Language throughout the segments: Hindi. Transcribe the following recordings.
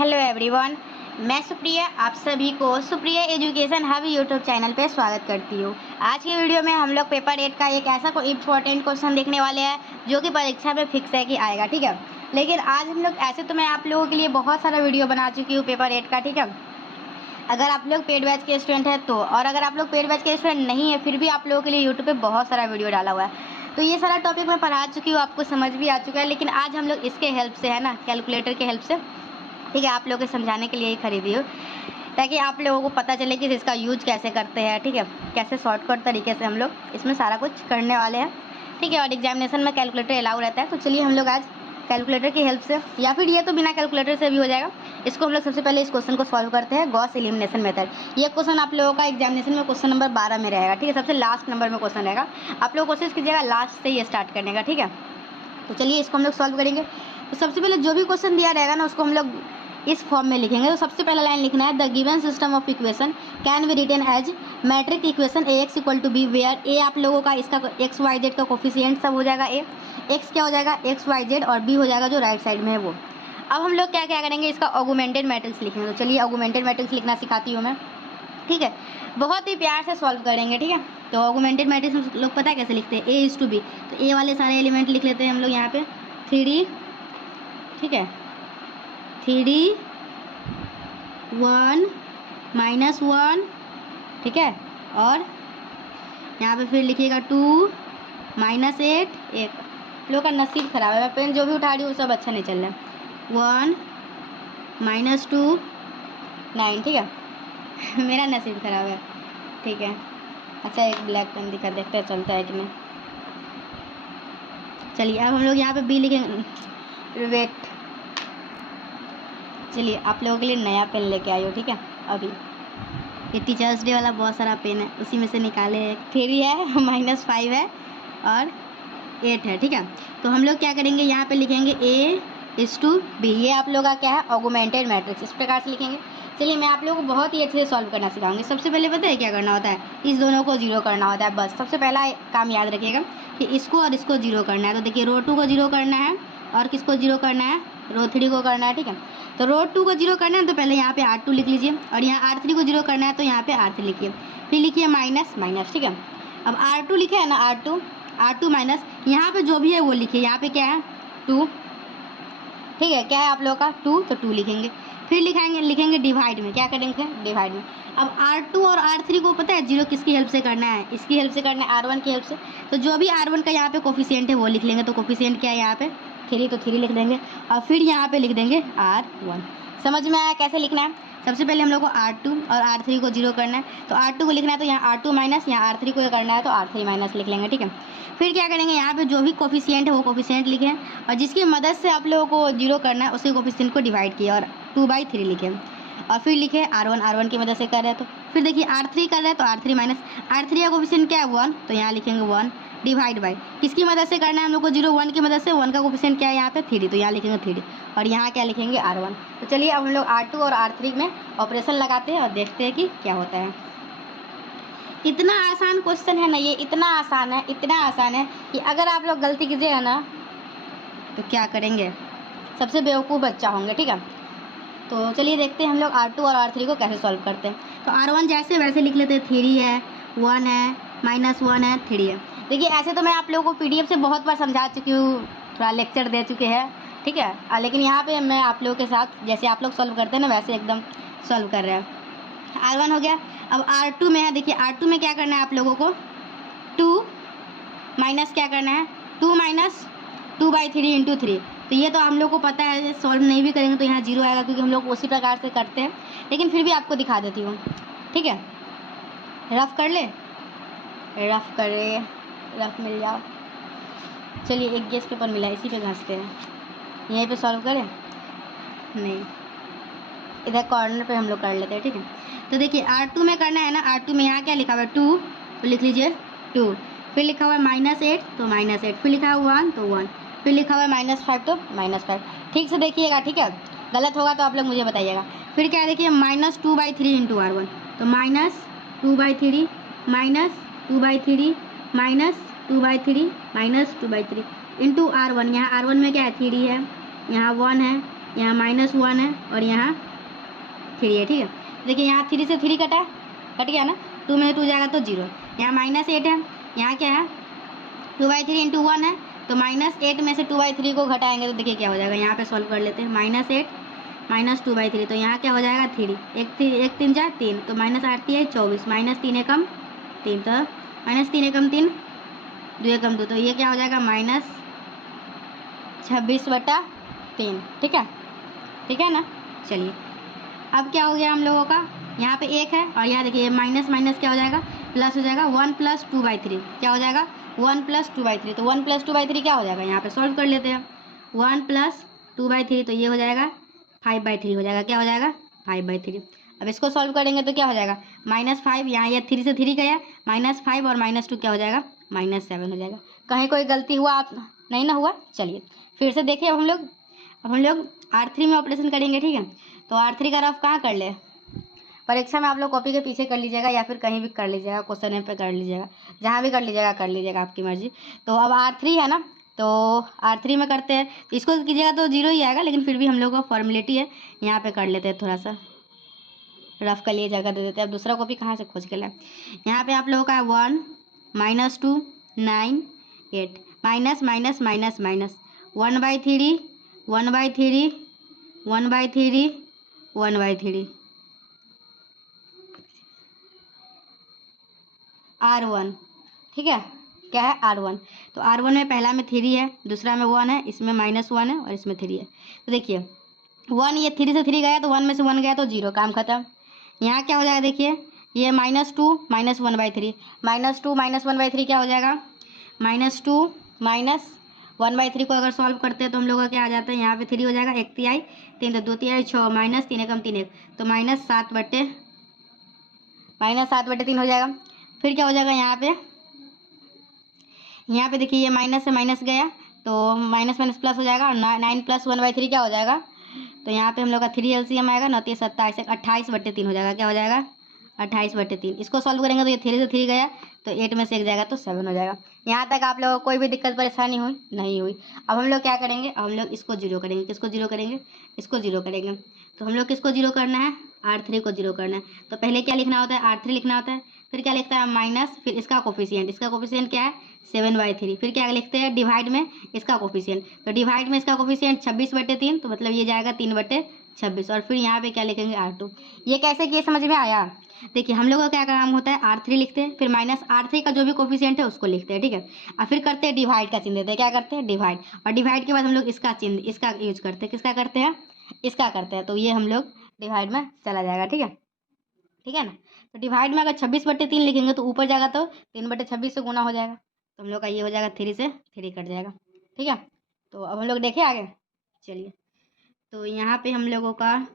हेलो एवरीवन, मैं सुप्रिया आप सभी को Supriya education hub YouTube channel पे स्वागत करती हूँ। आज की वीडियो में हम लोग पेपर 8 का एक ऐसा कोई इम्पोर्टेंट क्वेश्चन देखने वाले हैं जो कि परीक्षा में फिक्स है कि आएगा, ठीक है। लेकिन आज हम लोग ऐसे तो मैं आप लोगों के लिए बहुत सारा वीडियो बना चुकी हूँ पेपर 8 का, ठीक है। अगर आप लोग पेड बैच के स्टूडेंट हैं तो, और अगर आप लोग पेड बैच के स्टूडेंट नहीं है फिर भी आप लोगों के लिए यूट्यूब पे बहुत सारा वीडियो डाला हुआ है। तो ये सारा टॉपिक मैं पढ़ा चुकी हूँ, आपको समझ भी आ चुका है। लेकिन आज हम लोग इसके हेल्प से, है ना, कैलकुलेटर के हेल्प से, ठीक है, आप लोगों को समझाने के लिए ही खरीदी हूँ, ताकि आप लोगों को पता चले कि इसका यूज कैसे करते हैं, ठीक है। कैसे शॉर्टकट तरीके से हम लोग इसमें सारा कुछ करने वाले हैं, ठीक है। और एग्जामिनेशन में कैलकुलेटर अलाउ रहता है। तो चलिए हम लोग आज कैलकुलेटर की हेल्प से, या फिर ये तो बिना कैलकुलेटर से भी हो जाएगा, इसको हम लोग सबसे पहले इस क्वेश्चन को सॉल्व करते हैं, गॉस एलिमिनेशन मेथड। ये क्वेश्चन आप लोगों का एग्जामिनेशन में क्वेश्चन नंबर 12 में रहेगा, ठीक है। सबसे लास्ट नंबर में क्वेश्चन रहेगा। आप लोग कोशिश कीजिएगा लास्ट से ही स्टार्ट करने का, ठीक है। तो चलिए इसको हम लोग सॉल्व करेंगे। तो सबसे पहले जो भी क्वेश्चन दिया रहेगा ना उसको हम लोग इस फॉर्म में लिखेंगे। तो सबसे पहला लाइन लिखना है, the given system of equation can be written as matrix equation A X equal to B, where A आप लोगों का इसका एक्स वाई जेड का कोफिशिएंट सब हो जाएगा, ए एक्स क्या हो जाएगा एक्स वाई जेड, और बी हो जाएगा जो राइट साइड में है वो। अब हम लोग क्या क्या करेंगे, इसका ऑगुमेंटेड मैट्रिक्स लिखेंगे। तो चलिए ऑगुमेंटेड मैट्रिक्स लिखना सिखाती हूँ मैं, ठीक है। बहुत ही प्यार से सॉल्व करेंगे, ठीक है। तो ऑगुमेंटेड मैट्रिक्स हम लोग पता है कैसे लिखते हैं, ए इज टू बी। तो ए वाले सारे एलिमेंट लिख लेते हैं हम लोग यहाँ पे 3, ठीक है, 3 1 -1, ठीक है। और यहाँ पे फिर लिखिएगा 2 -8, एक लोग का नसीब खराब है, मैं पेन जो भी उठा रही हूँ सब अच्छा नहीं चल रहा है, 1 -2 9, ठीक है। मेरा नसीब खराब है, ठीक है। अच्छा एक ब्लैक पेन दिखा, देखते हैं चलता है कि नहीं। चलिए अब हम लोग यहाँ पे बी लिखेंगे, वेट, चलिए आप लोगों के लिए नया पेन लेके आई हो, ठीक है। अभी ये टीचर्स डे वाला बहुत सारा पेन है, उसी में से निकाले। 3 है, -5 है और 8 है, ठीक है। तो हम लोग क्या करेंगे, यहाँ पे लिखेंगे ए इज टू बी। ये आप लोगों का क्या है, ऑगुमेंटेड मैट्रिक्स, इस प्रकार से लिखेंगे। चलिए मैं आप लोगों को बहुत ही अच्छे से सॉल्व करना सिखाऊंगी। सबसे पहले पता है क्या करना होता है, इस दोनों को जीरो करना होता है, बस सबसे पहला काम याद रखिएगा कि इसको और इसको जीरो करना है। तो देखिए रो 2 को जीरो करना है और किसको जीरो करना है, रो 3 को करना है, ठीक है। तो रो 2 को जीरो करना है तो पहले यहाँ पे R2 लिख लीजिए, और यहाँ R3 को जीरो करना है तो यहाँ पे R3 लिखिए, फिर लिखिए माइनस माइनस, ठीक है। अब R2 लिखे है ना, R2 माइनस, यहाँ पे जो भी है वो लिखिए। यहाँ पे क्या है 2, ठीक है। क्या है आप लोगों का 2, तो 2 लिखेंगे। फिर लिखेंगे डिवाइड में, क्या करेंगे डिवाइड में। अब R2 और R3 को पता है जीरो किसकी हेल्प से करना है, इसकी हेल्प से करना है, R1 की हेल्प से। तो जो भी R1 का यहाँ पे कोफिशिएंट है वो लिख लेंगे। तो कोफिशिएंट क्या है यहाँ पे 3, तो 3 लिख देंगे, और फिर यहाँ पे लिख देंगे R1। समझ में आया कैसे लिखना है। सबसे पहले हम लोग को R2 और R3 को जीरो करना है। तो R2 को लिखना है तो यहाँ R2 माइनस, यहाँ R3 को करना है तो R3 माइनस लिख लेंगे, ठीक है। फिर क्या करेंगे, यहाँ पे जो भी कोफिशिएंट है वो कोफिशिएंट लिखें, और जिसकी मदद से आप लोगों को जीरो करना है उसके कोफिशिएंट को डिवाइड किया और 2/3 लिखे, और फिर लिखे R1 की मदद से कर रहे हैं। तो फिर देखिए R3 कर रहे हैं तो R3 माइनस, R3 का कोफिशिएंट क्या है 1, तो यहाँ लिखेंगे 1 डिवाइड बाई किसकी मदद से करना है हम लोग को जीरो, 1 की मदद से। 1 का कोफिशिएंट क्या है यहाँ पे 3, तो यहाँ लिखेंगे 3, और यहाँ क्या लिखेंगे R1। तो चलिए अब हम लोग R2 और R3 में ऑपरेशन लगाते हैं और देखते हैं कि क्या होता है। इतना आसान क्वेश्चन है ना ये, इतना आसान है कि अगर आप लोग गलती कीजिएगा ना तो क्या करेंगे, सबसे बेवकूफ़ बच्चा होंगे, ठीक है। तो चलिए देखते हैं हम लोग R2 और R3 को कैसे सॉल्व करते हैं। तो R1 जैसे वैसे लिख लेते हैं, 3 है, 1 है, -1 है, 3 है। देखिए ऐसे तो मैं आप लोगों को PDF से बहुत बार समझा चुकी हूँ, थोड़ा लेक्चर दे चुके हैं, ठीक है। लेकिन यहाँ पे मैं आप लोगों के साथ जैसे आप लोग सॉल्व करते हैं ना वैसे एकदम सॉल्व कर रहे हैं। R1 हो गया। अब R2 में है, देखिए R2 में क्या करना है आप लोगों को, 2 माइनस क्या करना है, 2 माइनस 2/3 इंटू 3। तो ये तो हम लोग को पता है, सॉल्व नहीं भी करेंगे तो यहाँ जीरो आएगा, क्योंकि हम लोग उसी प्रकार से करते हैं। लेकिन फिर भी आपको दिखा देती हूँ, ठीक है। रफ कर ले, रफ मिल जाओ। चलिए एक गेस पेपर मिला, इसी पे घासते हैं, यहीं पे सॉल्व करें, नहीं इधर कॉर्नर पे हम लोग कर लेते हैं, ठीक है। तो देखिए R2 में करना है ना, R2 में यहाँ क्या लिखा हुआ है 2, तो लिख लीजिए 2, फिर लिखा हुआ है -8 तो -8, फिर लिखा हुआ 1 तो 1, फिर लिखा हुआ है -5 तो -5। ठीक से देखिएगा, ठीक है, गलत होगा तो आप लोग मुझे बताइएगा। फिर क्या है देखिए -2/3 इंटू R1, तो -2/3 -2/3 इंटू R1। यहाँ R1 में क्या है 3 है, यहाँ 1 है, यहाँ -1 है और यहाँ 3 है, ठीक है। देखिए यहाँ 3 से 3 कटा, कट गया ना, 2 में 2 जाएगा तो 0। यहाँ -8 है, यहाँ क्या है 2/3 × 1 है, तो -8 में से 2/3 को घटाएंगे तो देखिए क्या हो जाएगा। यहाँ पे सॉल्व कर लेते हैं, -8 - 2/3, तो यहाँ क्या हो जाएगा 3, 1 3 4 3, तो -8 3 24, -3 एकम 3, तो -3 एकम 3, 2 एकम 2, तो ये क्या हो जाएगा -26/3, ठीक है, ठीक है ना। चलिए अब क्या हो गया हम लोगों का, यहाँ पे 1 है और यहाँ देखिए माइनस माइनस क्या हो जाएगा, प्लस हो जाएगा, 1 + 2/3 क्या हो जाएगा 1 + 2/3, तो 1 + 2/3 क्या हो जाएगा, यहाँ पे सॉल्व कर लेते हैं। 1 + 2/3 तो ये हो जाएगा 5/3 हो जाएगा, क्या हो जाएगा 5/3। अब इसको सॉल्व करेंगे तो क्या हो जाएगा -5, यहाँ ये 3 से 3 गया, -5 और -2 क्या हो जाएगा -7 हो जाएगा। कहीं कोई गलती हुआ आप नहीं ना हुआ। चलिए फिर से देखिए, अब हम लोग R3 में ऑपरेशन करेंगे, ठीक है। तो R3 का रफ कहाँ कर ले, परीक्षा में आप लोग कॉपी के पीछे कर लीजिएगा या फिर कहीं भी कर लीजिएगा, क्वेश्चन पे कर लीजिएगा, जहाँ भी कर लीजिएगा आपकी मर्जी। तो अब R3 है ना, तो R3 में करते हैं, इसको कीजिएगा तो 0 ही आएगा, लेकिन फिर भी हम लोग का फॉर्मेलिटी है, यहाँ पे कर लेते हैं, थोड़ा सा रफ के लिए जगह दे देते हैं। अब दूसरा कॉपी कहाँ से खोज के लाए, यहाँ पे आप लोगों का 1 -2 9 8 minus minus minus minus 1/3 1/3 1/3 1/3 R1, ठीक है, क्या है R1। तो R1 में पहला में 3 है, दूसरा में 1 है, इसमें -1 है और इसमें 3 है। तो देखिए 1, ये 3 से 3 गया तो 1 में से 1 गया तो 0, काम खत्म। यहाँ क्या हो जाएगा देखिए, ये -2 - 1/3, -2 - 1/3 क्या हो जाएगा -2 - 1/3 को अगर सॉल्व करते हैं तो हम लोग का क्या आ जाता है, यहाँ पे 3 हो जाएगा, 1 तिहाई 3, तो 2 तिहाई 6, -3 एकम 3 1, तो -7/3 हो जाएगा। फिर क्या हो जाएगा यहाँ पे देखिए, ये माइनस से माइनस गया तो माइनस माइनस प्लस हो जाएगा, और 9 + 1/3 क्या हो जाएगा, तो यहाँ पे हम लोग का 3 LCM आएगा, 9 × 27 28/3 हो जाएगा, क्या हो जाएगा 28/3। इसको सॉल्व करेंगे तो ये 3 से 3 गया तो 8 में से 1 जाएगा तो 7 हो जाएगा। यहाँ तक आप लोगों को कोई भी दिक्कत परेशानी हुई नहीं हुई। अब हम लोग क्या करेंगे, अब हम लोग इसको 0 करेंगे, किसको 0 करेंगे, इसको 0 करेंगे। तो हम लोग किसको 0 करना है, R3 को 0 करना है। तो पहले क्या लिखना होता है, R3 लिखना होता है, फिर क्या लिखता है माइनस, फिर इसका कोफिशिएंट क्या है 7/3, फिर क्या लिखते हैं डिवाइड में इसका कोफिशिएंट, तो डिवाइड में इसका कोफिशिएंट 26/3, तो मतलब ये जाएगा 3/26, और फिर यहाँ पे क्या लिखेंगे R2। ये कैसे किए समझ में आया। देखिए हम लोग का क्या काम होता है, R3 लिखते हैं, फिर -R3 का जो भी कोफिशिएंट है उसको लिखते हैं, ठीक है, और फिर करते हैं डिवाइड का चिन्ह देते हैं, क्या करते हैं डिवाइड, और डिवाइड के बाद हम लोग इसका चिन्ह इसका यूज करते हैं, किसका करते हैं इसका करते हैं, तो ये हम लोग डिवाइड में चला जाएगा, ठीक है, ठीक है ना। तो डिवाइड में अगर 26/3 लिखेंगे तो ऊपर जाएगा तो 3/26 से गुना हो जाएगा, तो हम लोग का ये हो जाएगा 3 से 3 कट जाएगा, ठीक है। तो अब हम लोग देखें आगे, चलिए। तो यहाँ पे हम लोगों का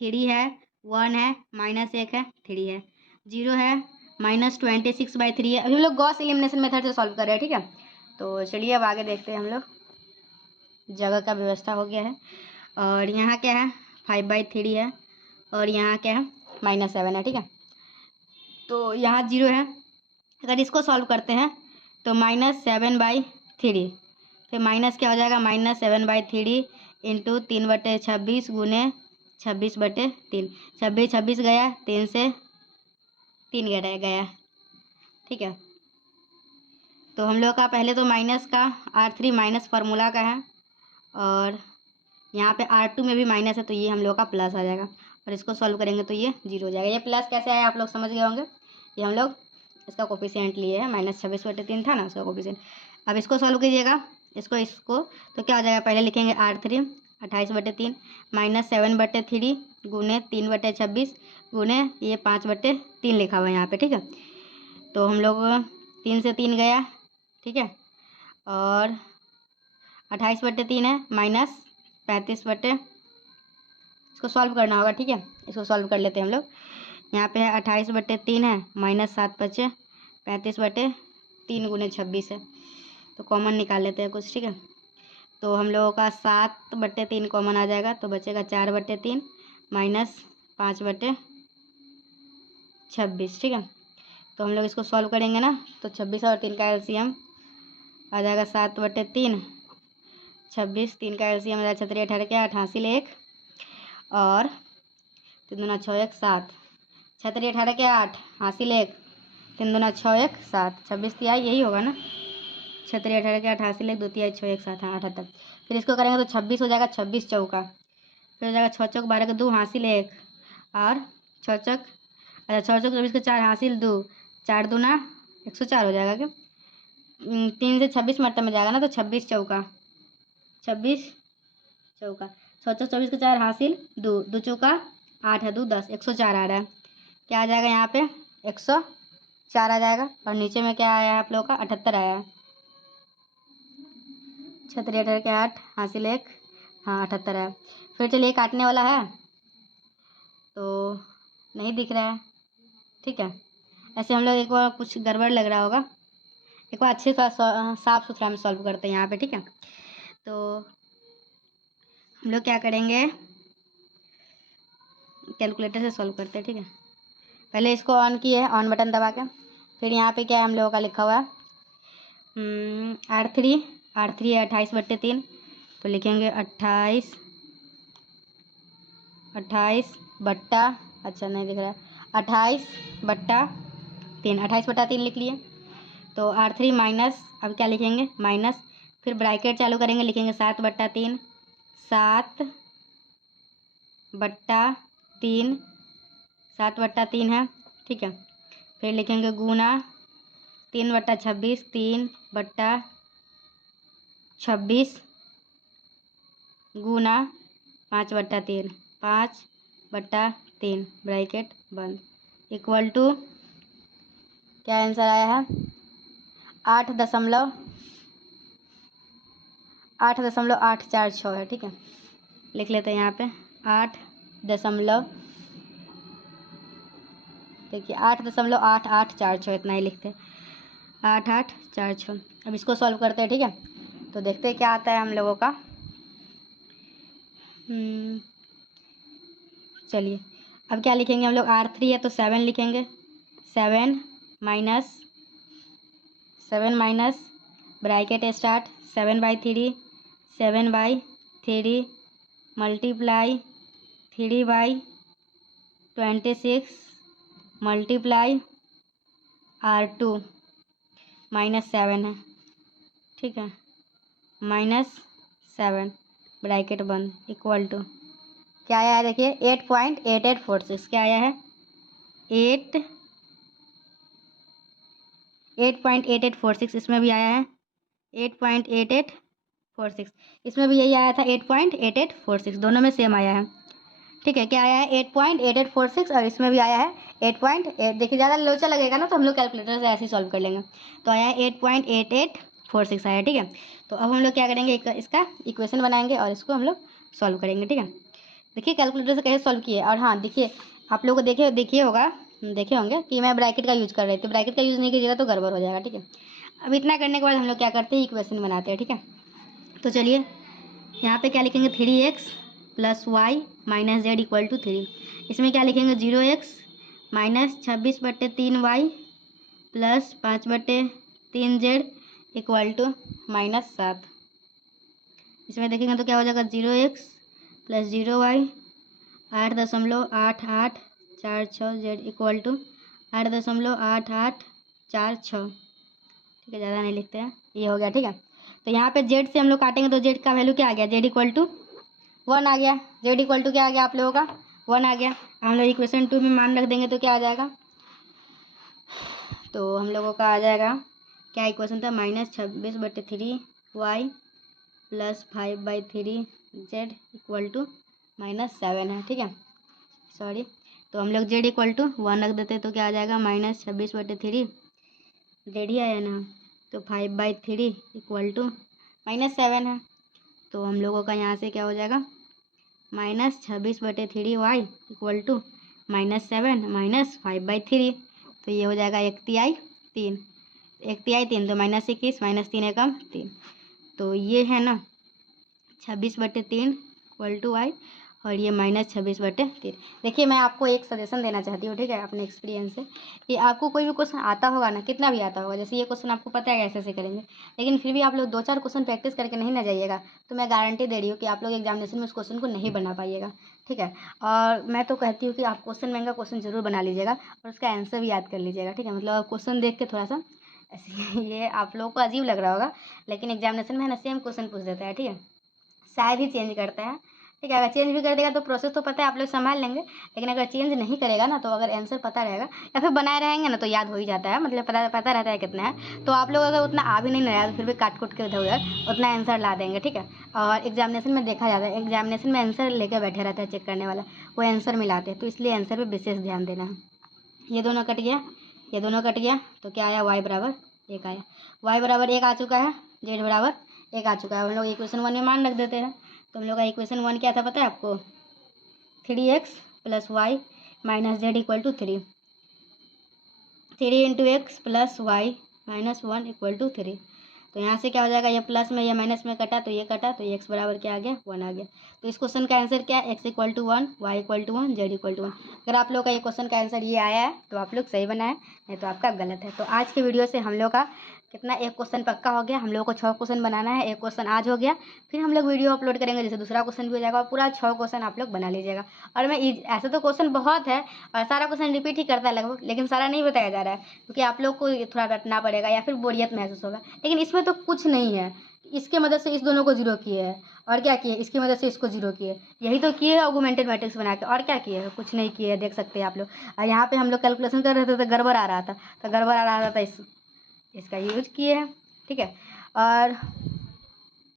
3 है, 1 है, -1 है, 3 है, 0 है, -26/3 है। अभी हम लोग गॉस एलिमिनेशन मेथड से सॉल्व कर रहे हैं, ठीक है। तो चलिए अब आगे देखते हैं हम लोग, जगह का व्यवस्था हो गया है, और यहाँ क्या है 5/3 है, और यहाँ क्या है -7 है, ठीक है। तो यहाँ 0 है, अगर इसको सॉल्व करते हैं तो -7/3, फिर माइनस क्या हो जाएगा -7/3 इंटू 3/26 गुने 26/3, 26 गया, 3 से 3 गया, ठीक है। तो हम लोग का पहले तो माइनस का R3 माइनस फार्मूला का है, और यहाँ पे R2 में भी माइनस है, तो ये हम लोग का प्लस आ जाएगा, और इसको सॉल्व करेंगे तो ये 0 हो जाएगा। ये प्लस कैसे आया आप लोग समझ गए होंगे, ये हम लोग इसका कोफिशिएंट लिए हैं, -26/3 था ना उसका कोफिशिएंट। अब इसको सॉल्व कीजिएगा, इसको तो क्या हो जाएगा, पहले लिखेंगे R3 28/3 -7/3 गुने 3/26 गुने ये 5/3 लिखा हुआ है यहाँ पे, ठीक है। तो हम लोग 3 से 3 गया, ठीक है, और 28/3 है -35/, इसको सॉल्व करना होगा, ठीक है। इसको सॉल्व कर लेते हैं हम लोग, यहाँ पे है 28/3 है, -7/5 35/3 गुने 26 है, तो कॉमन निकाल लेते हैं कुछ, ठीक है। तो हम लोगों का 7/3 कॉमन आ जाएगा, तो बचेगा 4/3 -5/26, ठीक है। तो हम लोग इसको सॉल्व करेंगे ना, तो 26 और 3 का LCM आ जाएगा 7/3, 26, 3 का एलसीएम हो जाएगा 36 18 क्या 88 1 और 3 दूना 6 1 7, 36 18 क्या 8 हासिल 1, 3 दूना 6 1 7, 26 तिहाई यही होगा ना, 36 18 क्या 88 1 2 तिहाई 6 1 7 हाँ 78। फिर इसको करेंगे तो 26 हो जाएगा, 26 चौका, फिर हो जाएगा 6 चौक 12 का 2 हासिल 1 और 6 चौक अच्छा 6 चौक 24 का 4 हासिल 2, 4 दूना 104 हो जाएगा क्या, 3 से 26 मरतबे में जाएगा ना, तो 26 चौका 26 चौका 6 चौक 24 का 4 हासिल 2, 2 चौका 8 है 2 10 104 आ रहा है। क्या आ जाएगा यहाँ पे 104 आ जाएगा और नीचे में क्या आया है आप लोगों का 78 आया है, 36 18 के 8 हासिल 1 हाँ 78 है। फिर चलिए काटने वाला है तो नहीं दिख रहा है, ठीक है। ऐसे हम लोग एक बार कुछ गड़बड़ लग रहा होगा, एक बार अच्छे से साफ सुथरा में सॉल्व करते हैं यहाँ पे, ठीक है। तो हम लोग क्या करेंगे कैलकुलेटर से सॉल्व करते हैं, ठीक है। पहले इसको ऑन किए, ऑन बटन दबा के, फिर यहाँ पे क्या है हम लोगों का लिखा हुआ है R3 है 28/3, तो लिखेंगे 28 बट्टा अच्छा नहीं दिख रहा है 28/3 28/3 लिख लिए। तो R3 माइनस अब क्या लिखेंगे माइनस, फिर ब्रैकेट चालू करेंगे लिखेंगे 7/3 7/3 7/3 है, ठीक है। फिर लिखेंगे गुना 3/26 3/26 गुना 5/3 5/3 ब्रैकेट बंद इक्वल टू क्या आंसर आया है 8.846 है, ठीक है। लिख लेते हैं यहाँ पे 8 दशमलव देखिए 8.8846 इतना ही लिखते हैं 8846। अब इसको सॉल्व करते हैं, ठीक है। तो देखते हैं क्या आता है हम लोगों का। चलिए अब क्या लिखेंगे हम लोग R3 है तो 7 लिखेंगे 7 minus bracket start 7/3 multiply 3/26 multiply R2 -7 है, ठीक है -7 ब्रैकेट बंद इक्वल टू क्या आया है देखिए 8.8846 क्या आया है 8.8846 इसमें भी आया है 8.8846 इसमें भी यही आया था 8.8846 दोनों में सेम आया है, ठीक है। क्या आया है 8.8846 और इसमें भी आया है 8.8 देखिए ज़्यादा लोचा लगेगा ना तो हम लोग कैलकुलेटर से ऐसे ही सॉल्व कर लेंगे। तो आया है 8.8846 आया, ठीक है। तो अब हम लोग क्या करेंगे इसका इक्वेशन बनाएंगे और इसको हम लोग सॉल्व करेंगे, ठीक है। देखिए कैलकुलेटर से कैसे सॉल्व किए और हाँ देखिए आप लोगों को देखे होंगे कि मैं ब्रैकेट का यूज़ कर रही थी, ब्रैकेट का यूज़ नहीं कीजिएगा तो गड़बड़ हो जाएगा, ठीक है। अब इतना करने के बाद हम लोग क्या करते हैं इक्वेशन बनाते हैं, ठीक है। तो चलिए यहाँ पे क्या लिखेंगे 3x + y - z = 3, इसमें क्या लिखेंगे 0x -26/3y + 5/3z = -7। इसमें देखेंगे तो क्या हो जाएगा 0x + 0y 8.8846 z = 8.8846, ठीक है। ज़्यादा नहीं लिखते हैं, ये हो गया, ठीक है। तो यहाँ पे जेड से हम लोग काटेंगे तो जेड का वैल्यू क्या आ गया जेड = 1 आ गया, जेड = क्या आ गया आप लोगों का 1 आ गया। हम लोग इक्वेशन 2 में मान रख देंगे तो क्या आ जाएगा, तो हम लोगों का आ जाएगा क्या इक्वेशन था -26/3y + 5/3z = -7 है, ठीक है। सॉरी तो हम लोग जेड = 1 रख देते तो क्या आ जाएगा -26/3 जेड ही आया ना, तो 5/3 = -7 है। तो हम लोगों का यहाँ से क्या हो जाएगा -26/3y = -7 -5/3, तो ये हो जाएगा 1/3 3 1/3 3 तो -21 -3 एकम 3, तो ये है ना 26/3 = y और ये -26/3। देखिए मैं आपको एक सजेशन देना चाहती हूँ, ठीक है, अपने एक्सपीरियंस से, कि आपको कोई भी क्वेश्चन आता होगा ना, कितना भी आता होगा, जैसे ये क्वेश्चन आपको पता है कैसे करेंगे, लेकिन फिर भी आप लोग 2-4 क्वेश्चन प्रैक्टिस करके नहीं ना जाइएगा, तो मैं गारंटी दे रही हूँ कि आप लोग एग्जामिनेशन में उस क्वेश्चन को नहीं बना पाइएगा, ठीक है। और मैं तो कहती हूँ कि आप क्वेश्चन बैंक का क्वेश्चन जरूर बना लीजिएगा और उसका आंसर भी याद कर लीजिएगा, ठीक है। मतलब क्वेश्चन देख के थोड़ा सा ऐसे ये आप लोगों को अजीब लग रहा होगा, लेकिन एग्जामिनेशन में है ना सेम क्वेश्चन पूछ देता है, ठीक है, शायद ही चेंज करता है, ठीक है। अगर चेंज भी कर देगा तो प्रोसेस तो पता है, आप लोग संभाल लेंगे, लेकिन अगर चेंज नहीं करेगा ना, तो अगर आंसर पता रहेगा या फिर बनाए रहेंगे ना, तो याद हो ही जाता है, मतलब पता रहता है कितना है। तो आप लोग अगर उतना आ भी नहीं रहा तो फिर भी काट कूट के इधर उधर उतना आंसर ला देंगे, ठीक है। और एग्जामिनेशन में देखा जाता है, एग्जामिनेशन में आंसर लेकर बैठे रहता है चेक करने वाला, वो आंसर मिलाते हैं, तो इसलिए आंसर पर विशेष ध्यान देना है। ये दोनों कट गया, ये दोनों कट गया, तो क्या आया, y बराबर 1 आया, y बराबर 1 आ चुका है, z बराबर 1 आ चुका है। हम लोग इक्वेशन 1 में मान रख देते हैं, तो हम लोग का इक्वेशन 1 क्या था पता है आपको, 3x + y - z = 3, 3 × x + y - 1 = 3। तो यहाँ से क्या हो जाएगा, ये प्लस में ये माइनस में कटा, तो ये कटा, तो x बराबर क्या आ गया, 1 आ गया। तो इस क्वेश्चन का आंसर क्या है, x = 1, y = 1, z = 1। अगर आप लोग का ये क्वेश्चन का आंसर ये आया है तो आप लोग सही बनाए, नहीं तो आपका गलत है। तो आज के वीडियो से हम लोग का कितना, एक क्वेश्चन पक्का हो गया। हम लोग को 6 क्वेश्चन बनाना है, एक क्वेश्चन आज हो गया, फिर हम लोग वीडियो अपलोड करेंगे जैसे दूसरा क्वेश्चन भी हो जाएगा, और पूरा 6 क्वेश्चन आप लोग बना लीजिएगा। और मैं ऐसे तो क्वेश्चन बहुत है और सारा क्वेश्चन रिपीट ही करता है लगभग, लेकिन सारा नहीं बताया जा रहा है क्योंकि आप लोग को थोड़ा रटना पड़ेगा या फिर बोरियत महसूस होगा, लेकिन इसमें तो कुछ नहीं है। इसके मदद से इस दोनों को जीरो किए हैं, और क्या किए, इसकी मदद से इसको जीरो किए, यही तो किए है ऑगमेंटेड मैट्रिक्स बना के, और क्या किए है, कुछ नहीं किए है, देख सकते हैं आप लोग। और यहाँ पे हम लोग कैलकुलेशन कर रहे थे तो गड़बड़ आ रहा था, तो गड़बड़ आ रहा था, इसका यूज किए हैं, ठीक है। और